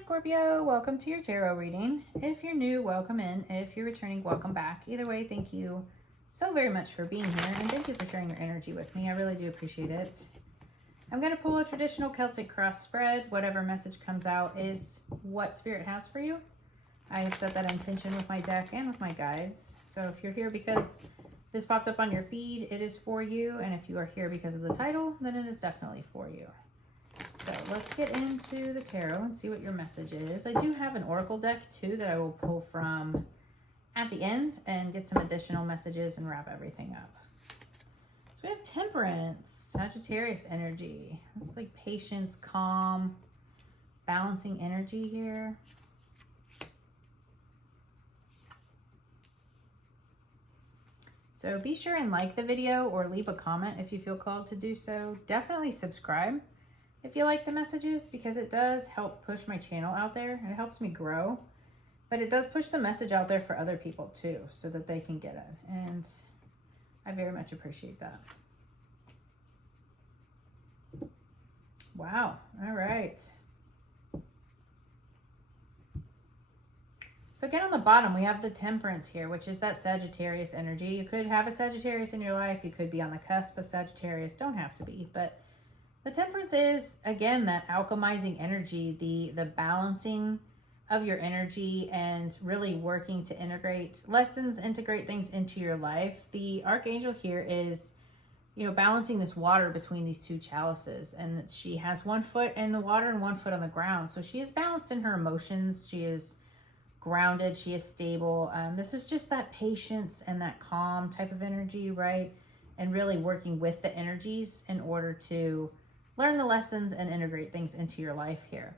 Scorpio, welcome to your tarot reading. If you're new, welcome in. If you're returning, welcome back. Either way, thank you so very much for being here, and thank you for sharing your energy with me. I really do appreciate it. I'm going to pull a traditional Celtic cross spread. Whatever message comes out is what Spirit has for you. I have set that intention with my deck and with my guides. So if you're here because this popped up on your feed, it is for you. And if you are here because of the title, then it is definitely for you. So let's get into the tarot and see what your message is. I do have an oracle deck too that I will pull from at the end and get some additional messages and wrap everything up. So we have Temperance, Sagittarius energy. It's like patience, calm, balancing energy here. So be sure and like the video or leave a comment if you feel called to do so. Definitely subscribe if you like the messages, because it does help push my channel out there and it helps me grow. But it does push the message out there for other people too, so that they can get it. And I very much appreciate that. Wow. All right. So again, on the bottom, we have the Temperance here, which is that Sagittarius energy. You could have a Sagittarius in your life. You could be on the cusp of Sagittarius. Don't have to be, but the Temperance is, again, that alchemizing energy, the balancing of your energy and really working to integrate lessons, integrate things into your life. The Archangel here is, you know, balancing this water between these two chalices, and she has one foot in the water and one foot on the ground. So she is balanced in her emotions. She is grounded. She is stable. This is just that patience and that calm type of energy, right? And really working with the energies in order to learn the lessons and integrate things into your life here.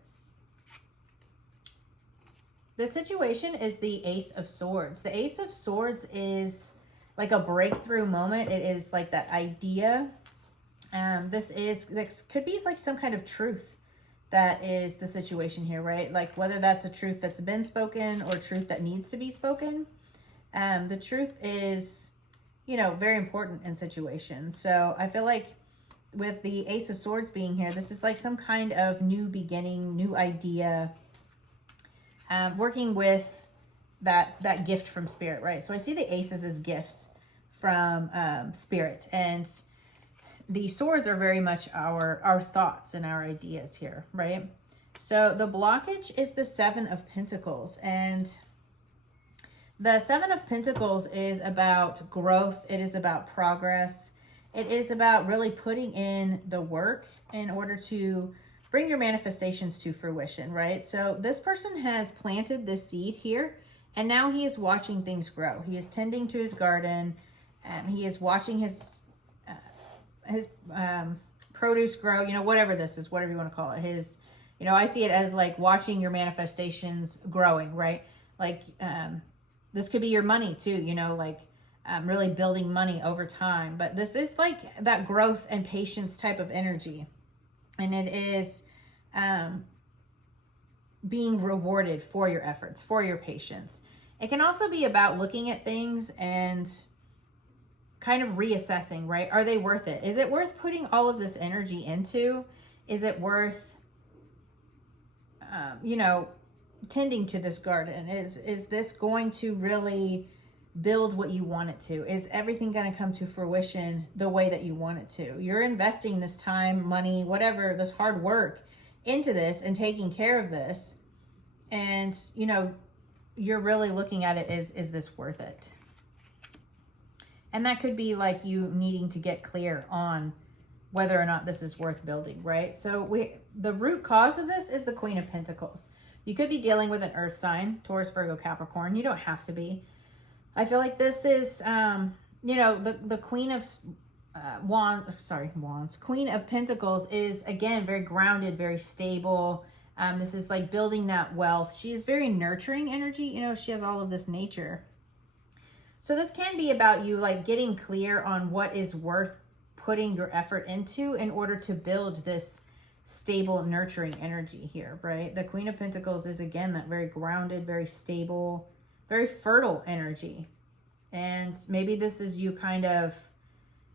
The situation is the Ace of Swords. The Ace of Swords is like a breakthrough moment. It is like that idea. This could be like some kind of truth that is the situation here, right? Like whether that's a truth that's been spoken or truth that needs to be spoken. The truth is, you know, very important in situations. So I feel like with the Ace of Swords being here, this is like some kind of new beginning, new idea, working with that gift from Spirit, right? So I see the aces as gifts from Spirit, and the swords are very much our thoughts and our ideas here, right? So the blockage is the Seven of Pentacles, and the Seven of Pentacles is about growth. It is about progress. It is about really putting in the work in order to bring your manifestations to fruition, right? So this person has planted this seed here, and now he is watching things grow. He is tending to his garden. He is watching his produce grow, you know, whatever this is, whatever you want to call it. You know, I see it as like watching your manifestations growing, right? Like, this could be your money too, you know, like, really building money over time. But this is like that growth and patience type of energy. And it is being rewarded for your efforts, for your patience. It can also be about looking at things and kind of reassessing, right? Are they worth it? Is it worth putting all of this energy into? Is it worth, you know, tending to this garden? Is this going to really build what you want it to? Is everything going to come to fruition the way that you want it to? You're investing this time, money, whatever, this hard work into this and taking care of this. And, you know, you're really looking at it as, is this worth it? And that could be like you needing to get clear on whether or not this is worth building, right? So the root cause of this is the Queen of Pentacles. You could be dealing with an earth sign, Taurus, Virgo, Capricorn. You don't have to be. I feel like this is, you know, the Queen of Queen of Pentacles is, again, very grounded, very stable. This is like building that wealth. She is very nurturing energy. You know, she has all of this nature. So this can be about you like getting clear on what is worth putting your effort into in order to build this stable, nurturing energy here, right? The Queen of Pentacles is, again, that very grounded, very stable, very fertile energy. And maybe this is you kind of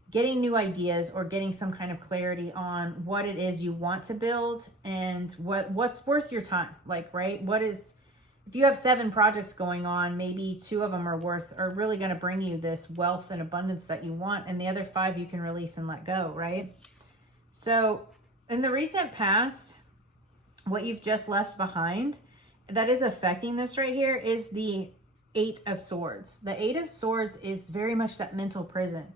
getting new ideas or getting some kind of clarity on what it is you want to build and what's worth your time. Like, right? If you have 7 projects going on, maybe 2 of them are really going to bring you this wealth and abundance that you want, and the other 5 you can release and let go, right? So in the recent past, what you've just left behind that is affecting this right here is the 8 of Swords. The 8 of Swords is very much that mental prison,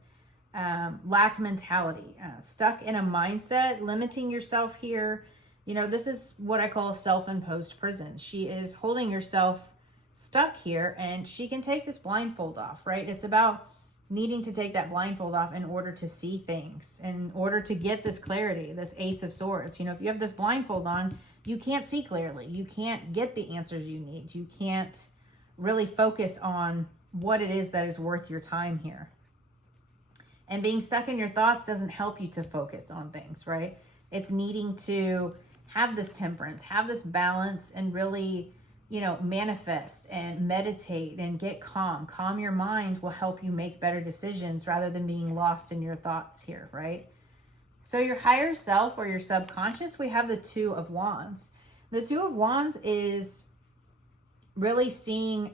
lack mentality, stuck in a mindset, limiting yourself here. You know, this is what I call a self-imposed prison. She is holding herself stuck here, and she can take this blindfold off, right? It's about needing to take that blindfold off in order to see things, in order to get this clarity, this Ace of Swords. You know, if you have this blindfold on, you can't see clearly. You can't get the answers you need. You can't really focus on what it is that is worth your time here. And being stuck in your thoughts doesn't help you to focus on things, right? It's needing to have this temperance, have this balance, and really, you know, manifest and meditate and get calm. Calm your mind will help you make better decisions rather than being lost in your thoughts here, right? So your higher self or your subconscious, we have the 2 of Wands. The 2 of Wands is really seeing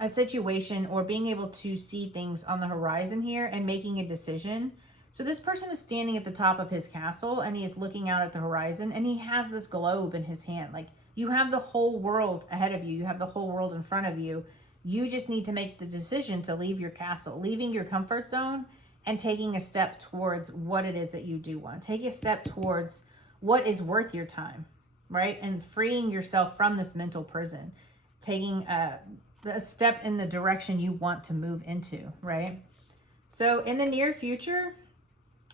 a situation or being able to see things on the horizon here and making a decision. So this person is standing at the top of his castle and he is looking out at the horizon, and he has this globe in his hand. Like, you have the whole world ahead of you. You have the whole world in front of you. You just need to make the decision to leave your castle, leaving your comfort zone and taking a step towards what it is that you do want. Take a step towards what is worth your time, right? And freeing yourself from this mental prison, taking a step in the direction you want to move into, right? So in the near future,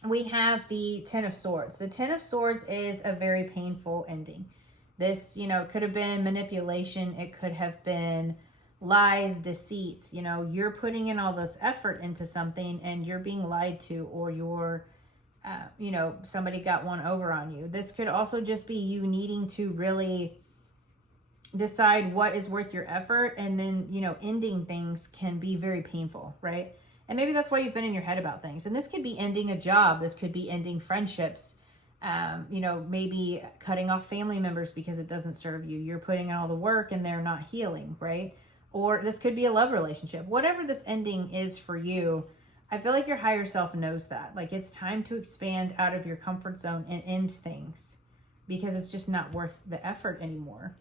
we have the 10 of Swords. The 10 of Swords is a very painful ending. This, you know, could have been manipulation. It could have been lies, deceits. You know, you're putting in all this effort into something and you're being lied to, or you're, you know, somebody got one over on you. This could also just be you needing to really decide what is worth your effort, and then, you know, ending things can be very painful, right? And maybe that's why you've been in your head about things. And this could be ending a job. This could be ending friendships. You know, maybe cutting off family members because it doesn't serve you. You're putting in all the work and they're not healing, right? Or this could be a love relationship. Whatever this ending is for you, I feel like your higher self knows that. Like, it's time to expand out of your comfort zone and end things because it's just not worth the effort anymore.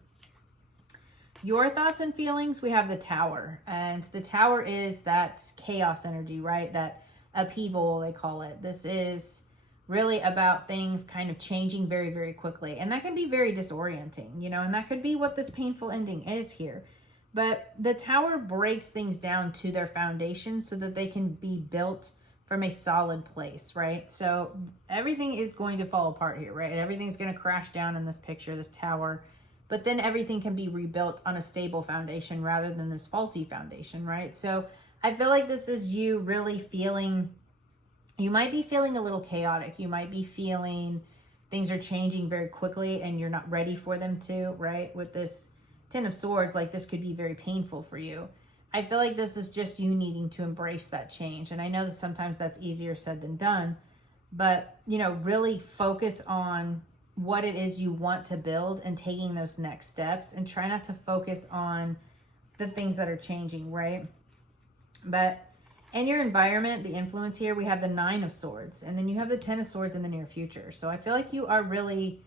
Your thoughts and feelings, we have the Tower. And the Tower is that chaos energy, right? That upheaval, they call it. This is really about things kind of changing very, very quickly. And that can be very disorienting, you know, and that could be what this painful ending is here. But the Tower breaks things down to their foundation so that they can be built from a solid place, right? So everything is going to fall apart here, right? Everything's going to crash down in this picture, this tower. But then everything can be rebuilt on a stable foundation rather than this faulty foundation, right? So I feel like this is you really feeling, you might be feeling a little chaotic. You might be feeling things are changing very quickly and you're not ready for them to, right? With this 10 of Swords, like, this could be very painful for you. I feel like this is just you needing to embrace that change. And I know that sometimes that's easier said than done, but, you know, really focus on what it is you want to build and taking those next steps, and try not to focus on the things that are changing, right? But in your environment, the influence here, we have the 9 of Swords, and then you have the 10 of Swords in the near future. So I feel like you are really,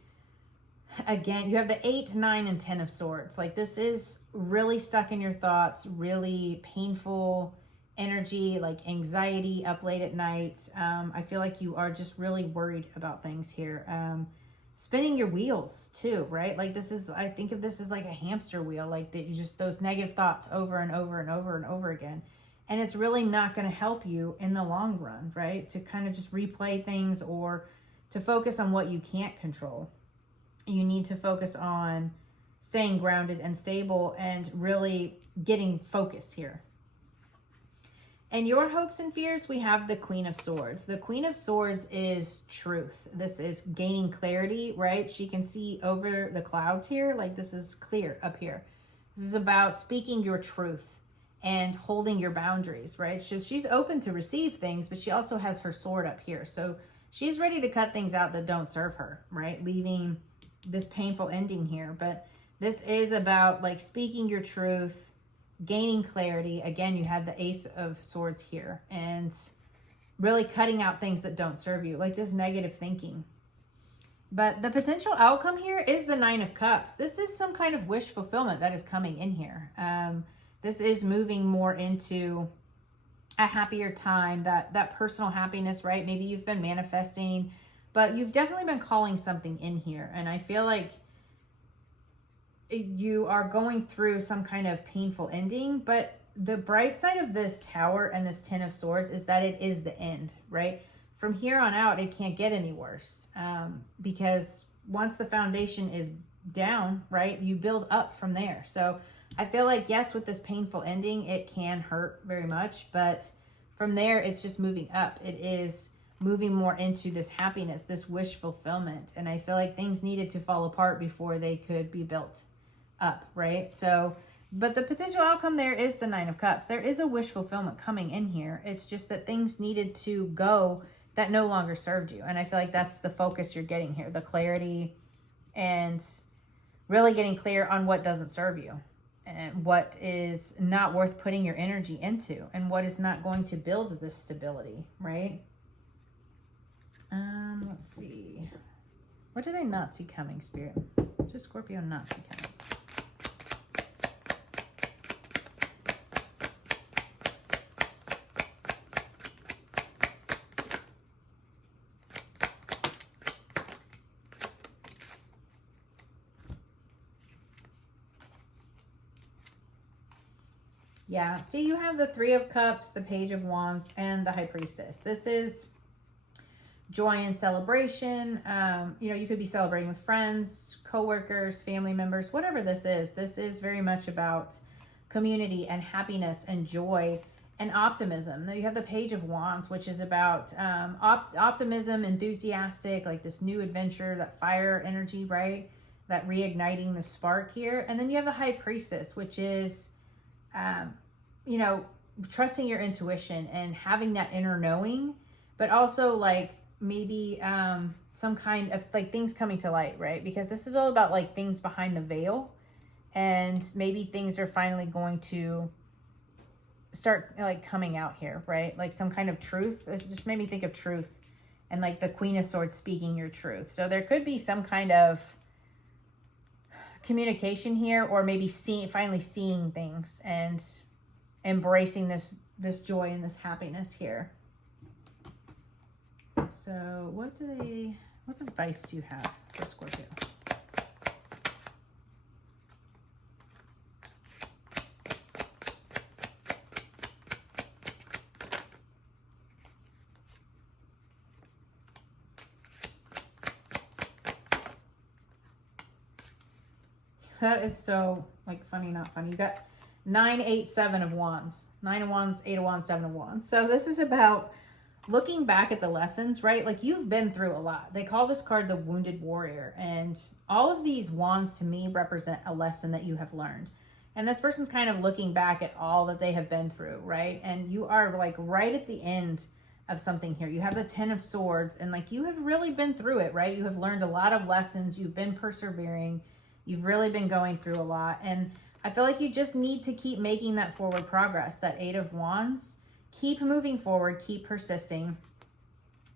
again, you have the 8, 9, and 10 of Swords. Like, this is really stuck in your thoughts, really painful energy, like anxiety up late at night. I feel like you are just really worried about things here. Spinning your wheels too, right? Like, this is, I think of this as like a hamster wheel, like that, you just, those negative thoughts over and over and over and over again. And it's really not going to help you in the long run, right? To kind of just replay things or to focus on what you can't control. You need to focus on staying grounded and stable and really getting focus here. And your hopes and fears, we have the Queen of Swords. The Queen of Swords is truth. This is gaining clarity, right? She can see over the clouds here. Like, this is clear up here. This is about speaking your truth and holding your boundaries, right? So she's open to receive things, but she also has her sword up here. So she's ready to cut things out that don't serve her, right? Leaving this painful ending here. But this is about like speaking your truth, gaining clarity. Again, you had the Ace of Swords here, and really cutting out things that don't serve you, like this negative thinking. But the potential outcome here is the Nine of Cups. This is some kind of wish fulfillment that is coming in here. This is moving more into a happier time, that personal happiness, right? Maybe you've been manifesting, but you've definitely been calling something in here. And I feel like you are going through some kind of painful ending, but the bright side of this Tower and this Ten of Swords is that it is the end, right? From here on out, it can't get any worse, because once the foundation is down, right, you build up from there. So I feel like, yes, with this painful ending, it can hurt very much, but from there, it's just moving up. It is moving more into this happiness, this wish fulfillment. And I feel like things needed to fall apart before they could be built up, right? So, but the potential outcome there is the Nine of Cups. There is a wish fulfillment coming in here. It's just that things needed to go that no longer served you. And I feel like that's the focus you're getting here, the clarity, and really getting clear on what doesn't serve you and what is not worth putting your energy into and what is not going to build this stability, right? Let's see. What do they not see coming, Spirit? What does Scorpio not see coming? Yeah, see, you have the Three of Cups, the Page of Wands, and the High Priestess. This is joy and celebration. You know, you could be celebrating with friends, co-workers, family members, whatever this is. This is very much about community and happiness and joy and optimism. Then you have the Page of Wands, which is about optimism, enthusiastic, like this new adventure, that fire energy, right? That reigniting the spark here. And then you have the High Priestess, which is you know, trusting your intuition and having that inner knowing, but also like maybe some kind of like things coming to light, right? Because this is all about like things behind the veil, and maybe things are finally going to start like coming out here, right? Like some kind of truth. This just made me think of truth and like the Queen of Swords speaking your truth. So there could be some kind of communication here, or maybe finally seeing things and embracing this joy and this happiness here. So what advice do you have for Scorpio? That is so like funny, not funny. You got 9, 8, 7 of Wands, 9 of Wands, 8 of Wands, 7 of Wands. So this is about looking back at the lessons, right? Like you've been through a lot. They call this card the Wounded Warrior. And all of these wands to me represent a lesson that you have learned. And this person's kind of looking back at all that they have been through, right? And you are like right at the end of something here. You have the Ten of Swords, and like you have really been through it, right? You have learned a lot of lessons. You've been persevering. You've really been going through a lot. And I feel like you just need to keep making that forward progress. That Eight of Wands, keep moving forward, keep persisting,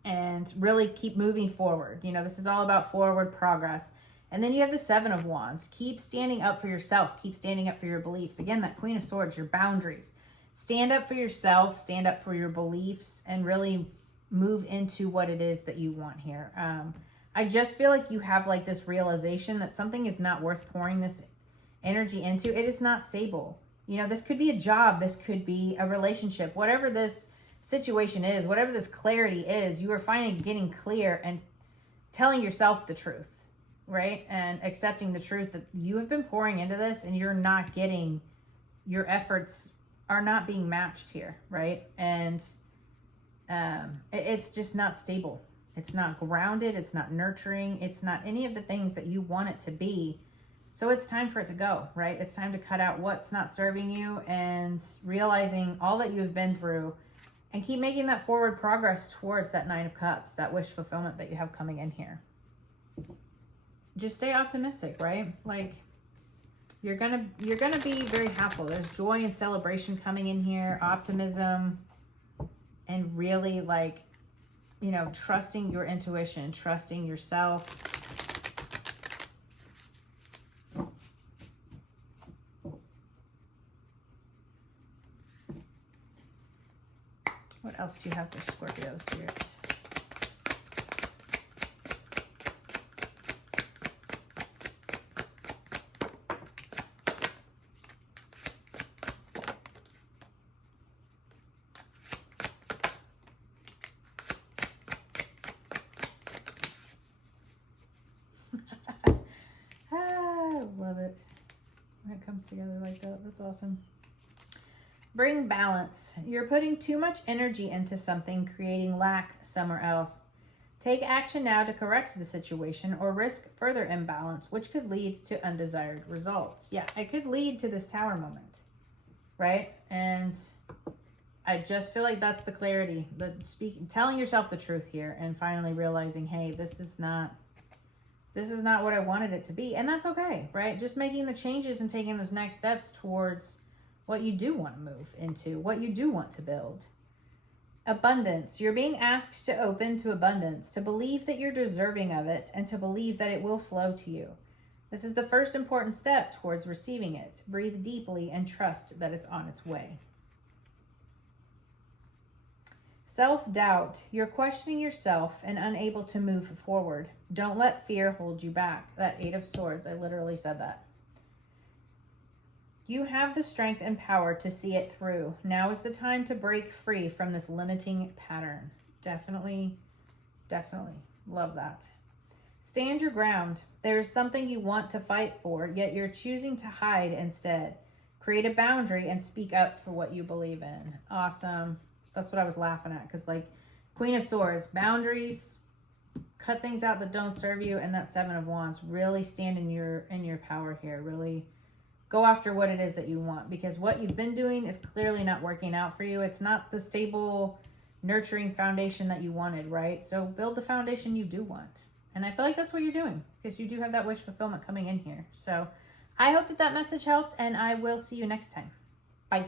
and really keep moving forward. You know, this is all about forward progress. And then you have the Seven of Wands. Keep standing up for yourself. Keep standing up for your beliefs. Again, that Queen of Swords, your boundaries. Stand up for yourself, stand up for your beliefs, and really move into what it is that you want here. I just feel like you have like this realization that something is not worth pouring this energy into. It is not stable. You know, this could be a job. This could be a relationship. Whatever this situation is, whatever this clarity is, you are finally getting clear and telling yourself the truth, right? And accepting the truth that you have been pouring into this and you're not getting, your efforts are not being matched here, right? And it's just not stable. It's not grounded. It's not nurturing. It's not any of the things that you want it to be. So it's time for it to go, right? It's time to cut out what's not serving you and realizing all that you've been through and keep making that forward progress towards that Nine of Cups, that wish fulfillment that you have coming in here. Just stay optimistic, right? Like you're gonna be very happy. There's joy and celebration coming in here, optimism, and really like, you know, trusting your intuition, trusting yourself. What else do you have for Scorpio spirits? Love it when it comes together like that. That's awesome. Bring balance. You're putting too much energy into something, creating lack somewhere else. Take action now to correct the situation or risk further imbalance, which could lead to undesired results. Yeah, it could lead to this Tower moment, right? And I just feel like that's the clarity, telling yourself the truth here and finally realizing, hey, this is not what I wanted it to be. And that's okay, right? Just making the changes and taking those next steps towards what you do want to move into, what you do want to build. Abundance. You're being asked to open to abundance, to believe that you're deserving of it, and to believe that it will flow to you. This is the first important step towards receiving it. Breathe deeply and trust that it's on its way. Self-doubt. You're questioning yourself and unable to move forward. Don't let fear hold you back. That Eight of Swords, I literally said that. You have the strength and power to see it through. Now is the time to break free from this limiting pattern. Definitely, definitely love that. Stand your ground. There's something you want to fight for, yet you're choosing to hide instead. Create a boundary and speak up for what you believe in. Awesome. That's what I was laughing at, because like Queen of Swords, boundaries, cut things out that don't serve you, and that Seven of Wands. Really stand in your power here. Really go after what it is that you want, because what you've been doing is clearly not working out for you. It's not the stable, nurturing foundation that you wanted, right? So build the foundation you do want. And I feel like that's what you're doing, because you do have that wish fulfillment coming in here. So I hope that message helped, and I will see you next time. Bye.